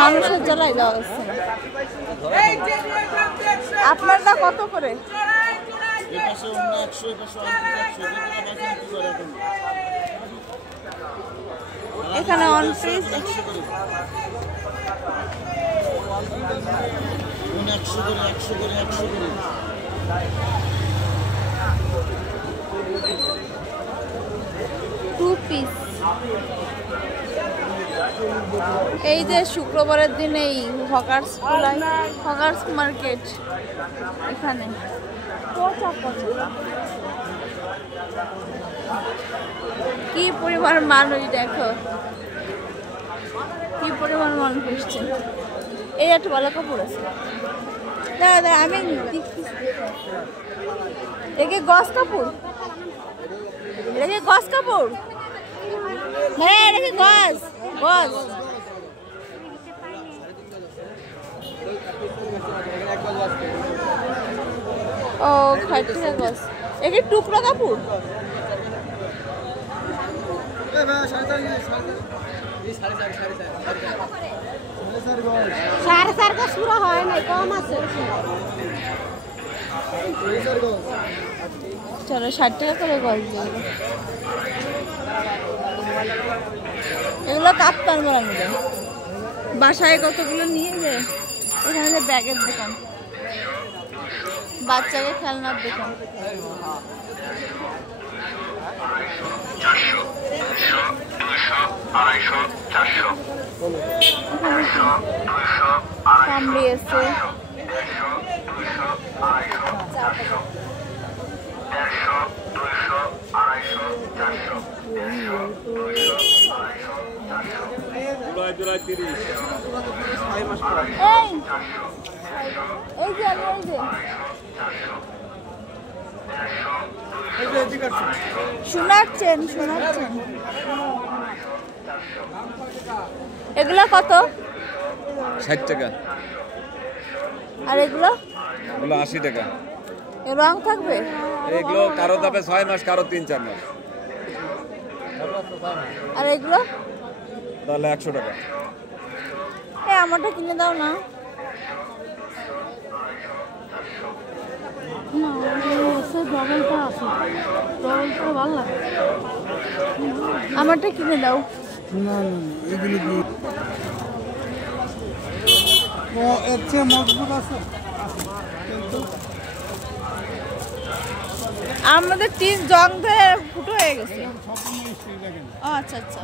মানুষের জ্বালায় যাওয়া হচ্ছে না। আপনারটা কত করে? এখানে অন পিস 100 করে 2 পিস। এই যে শুক্রবারের দিন এই হকার্স মার্কেট এখানে কি পরিমাণ মানুষ দেখো, কি পরিমাণ মানুষ এসছে। এই একটা ভালো কাপড় আছে, দাদা আমি একে গস কাপড়, এটাকে গস কাপড়, হ্যাঁ এটাকে গস গস। ও 60 টাকা গস। একে টুকরো কাপড়, সাড়ে চার গজ পুরো হয় না, কম আছে। চলো 60 টাকা করে গজ দিয়ে এগুলো কাপ্তান বানানো যায়। বাসায় কতগুলো নিয়ে যায়। এখানে ব্যাগের দোকান, বাচ্চাদের খেলনার দোকান। কামড়ি আছে, শোনাচ্ছেন শোনাচ্ছেন। এগুলো কত? 60 টাকা। আর এগুলো? এগুলো 80 টাকা। এর রং থাকবে? এগুলো কারো দাবে 6 মাস, কারো 3-4 মাস। আর এগুলো? তাহলে 100 টাকা। এই আমারটা কিনে দাও না। আমারটা কিনে দাও। আমাদের টিন জং ধরে ফুটো হয়ে গেছে। আচ্ছা আচ্ছা।